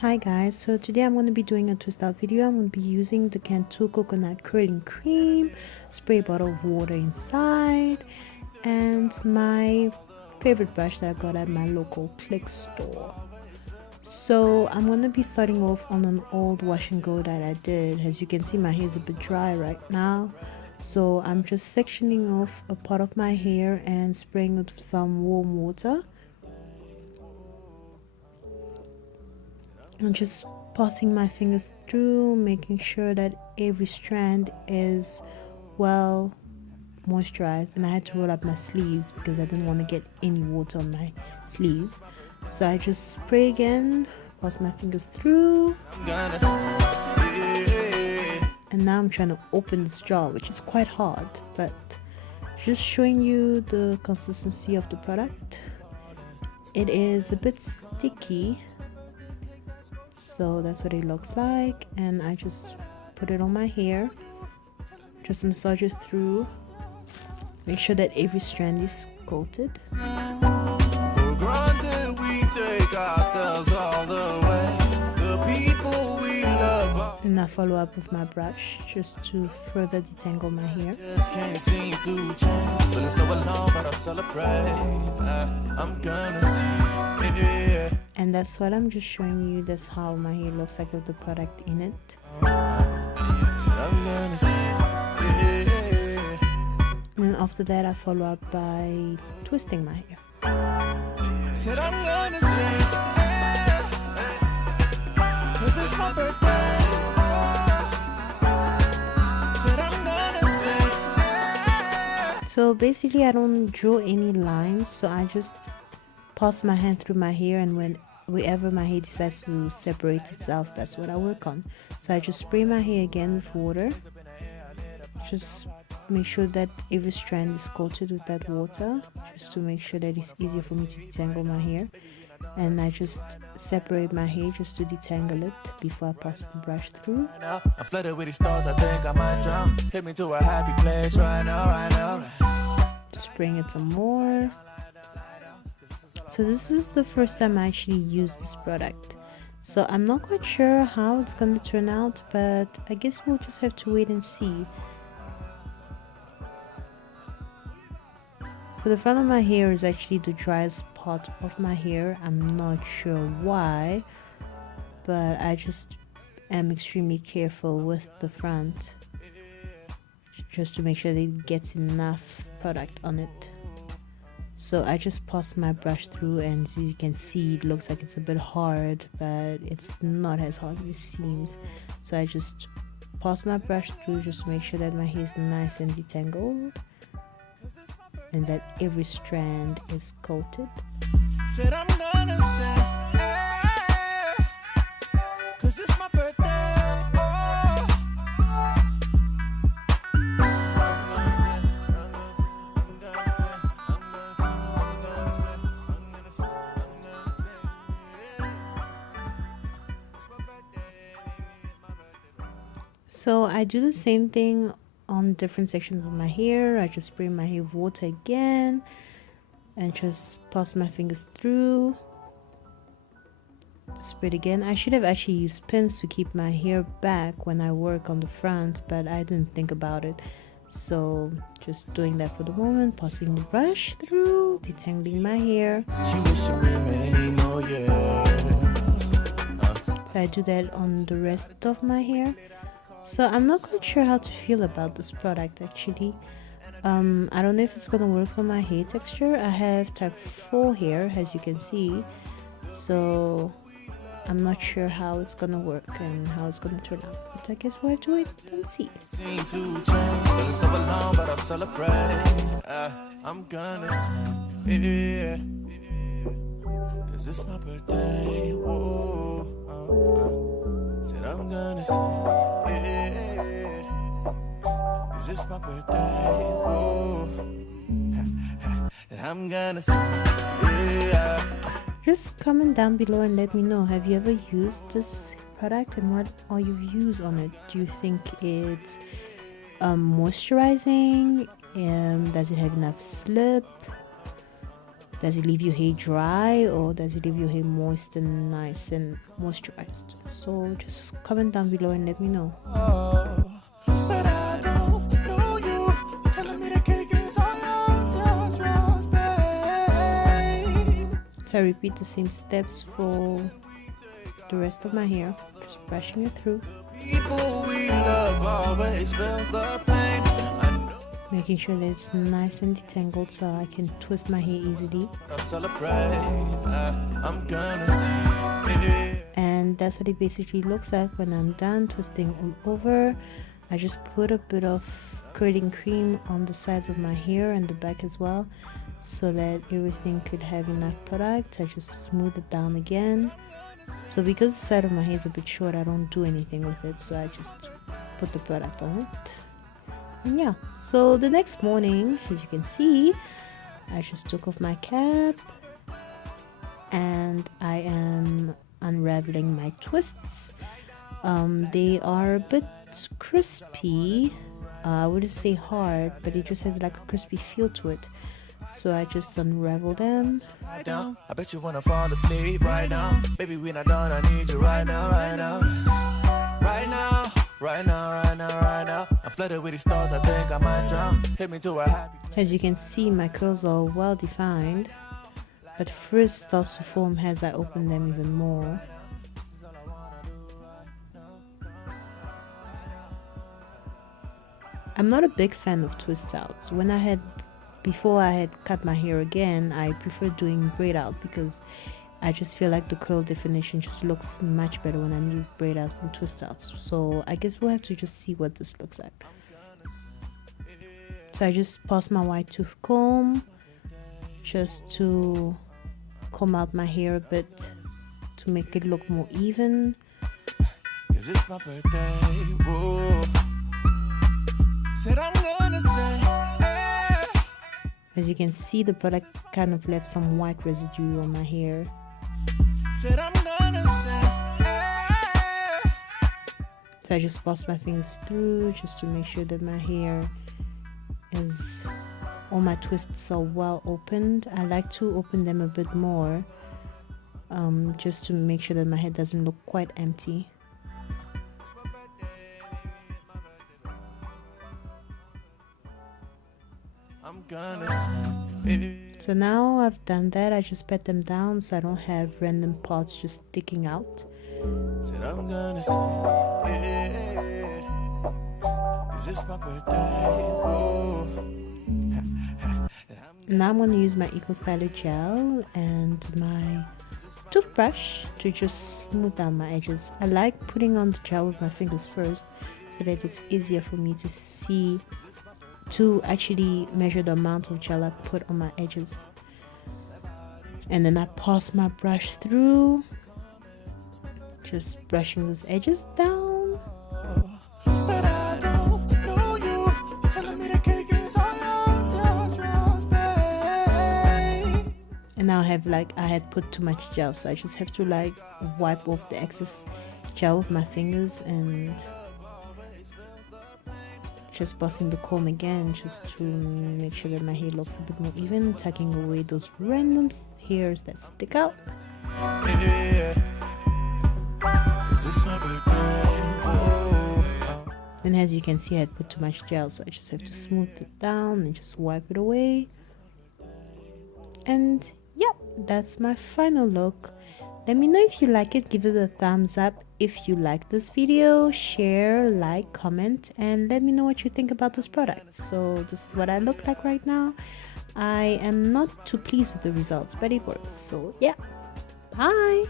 Hi guys, so today I'm going to be doing a twist out video. I'm going to be using the Cantu coconut curling cream, spray bottle of water inside, and my favorite brush that I got at my local click store. So I'm going to be starting off on an old wash and go that I did. As you can see, my hair is a bit dry right now, so I'm just sectioning off a part of my hair and spraying it with some warm water. I'm just passing my fingers through, making sure that every strand is well moisturized. And I had to roll up my sleeves because I didn't want to get any water on my sleeves. So I just spray again, pass my fingers through. And now I'm trying to open this jar, which is quite hard, but just showing you the consistency of the product. It is a bit sticky, so that's what it looks like, and I just put it on my hair, just massage it through, make sure that every strand is coated. For granted we take ourselves all the way, the people we love. And I follow up with my brush just to further detangle my hair. Just can't seem to change, feeling so alone, but I'll celebrate. I'm gonna see, yeah. And that's what I'm just showing you. That's how my hair looks like with the product in it. And then after that I follow up by twisting my hair. Said I'm gonna say, 'cause it's my birthday. Said I'm gonna say. So basically I don't draw any lines, so I just pass my hand through my hair, and wherever my hair decides to separate itself, that's what I work on. So I just spray my hair again with water, just make sure that every strand is coated with that water, just to make sure that it's easier for me to detangle my hair. And I just separate my hair just to detangle it before I pass the brush through. I'm flooded with these stars, I think I might drown. Take me to a happy place right now. Just spraying it some more. So this is the first time I actually used this product, so I'm not quite sure how it's going to turn out, but I guess we'll just have to wait and see. So the front of my hair is actually the driest part of my hair. I'm not sure why, but I just am extremely careful with the front, just to make sure that it gets enough product on it. So I just pass my brush through, and as you can see, it looks like it's a bit hard, but it's not as hard as it seems. So I just pass my brush through just to make sure that my hair is nice and detangled, and that every strand is coated. Said I'm gonna say, 'cause it's my birthday. So I do the same thing on different sections of my hair. I just spray my hair with water again and just pass my fingers through. Spray it again. I should have actually used pins to keep my hair back when I work on the front, but I didn't think about it. So just doing that for the moment, passing the brush through, detangling my hair. So I do that on the rest of my hair. So I'm not quite sure how to feel about this product actually. I don't know if it's gonna work for my hair texture. I have type 4 hair, as you can see, so I'm not sure how it's gonna work and how it's gonna turn out, but I guess we'll have to wait and see. I'm gonna say, 'cause it's my birthday. Said I'm gonna say, this is my birthday. I'm gonna say, Just comment down below and let me know, have you ever used this product and what are your views on it? Do you think it's moisturizing? Does it have enough slip? Does it leave your hair dry, or does it leave your hair moist and nice and moisturized? So just comment down below and let me know. But I don't know you. You're telling me the cake is all yours, babe. So I repeat the same steps for the rest of my hair, just brushing it through. People we love always feel the pain. Making sure that it's nice and detangled so I can twist my hair easily. And that's what it basically looks like when I'm done twisting all over. I just put a bit of curling cream on the sides of my hair and the back as well, so that everything could have enough product. I just smooth it down again. So because the side of my hair is a bit short, I don't do anything with it, so I just put the product on it. And yeah, so the next morning, as you can see, I just took off my cap and I am unraveling my twists. They are a bit crispy. I wouldn't say hard, but it just has like a crispy feel to it. So I just unravel them. I bet you wanna fall asleep right now. Baby, we're not done. I need you right now, right now. Right now, right now, right now, right now. I'm flooded with these stars, I think I might drown. Take me to a happy place. As you can see, my curls are well defined, but frizz starts to form as I open them even more. I'm not a big fan of twist outs. Before I had cut my hair again, I prefer doing braid out because I just feel like the curl definition just looks much better when I do braid outs and twist outs. So I guess we'll have to just see what this looks like. So I just pass my wide tooth comb just to comb out my hair a bit to make it look more even. 'Cause it's my birthday, whoa. Said I'm gonna say, hey. As you can see, the product kind of left some white residue on my hair. Said I'm gonna say, hey. So I just pass my fingers through just to make sure that my hair is, all my twists are well opened. I like to open them a bit more, just to make sure that my head doesn't look quite empty. I'm gonna say, so now I've done that, I just pat them down so I don't have random parts just sticking out. said I'm gonna say, hey. 'Cause it's my birthday, whoa. Now I'm going to use my Eco Styler gel and my toothbrush to just smooth down my edges. I like putting on the gel with my fingers first so that it's easier for me to actually measure the amount of gel I put on my edges. And then I pass my brush through, just brushing those edges down. But I don't know you. You're telling me the cake is all yours, babe. And now I had put too much gel, so I just have to like wipe off the excess gel with my fingers and just passing the comb again just to make sure that my hair looks a bit more even, tucking away those random hairs that stick out. Yeah. 'Cause it's my birthday, whoa. And as you can see, I had put too much gel, so I just have to smooth it down and just wipe it away. And yeah, that's my final look. Let me know if you like it, give it a thumbs up. If you like this video, share, like, comment, and let me know what you think about this product. So this is what I look like right now. I am not too pleased with the results, but it works. So yeah, bye.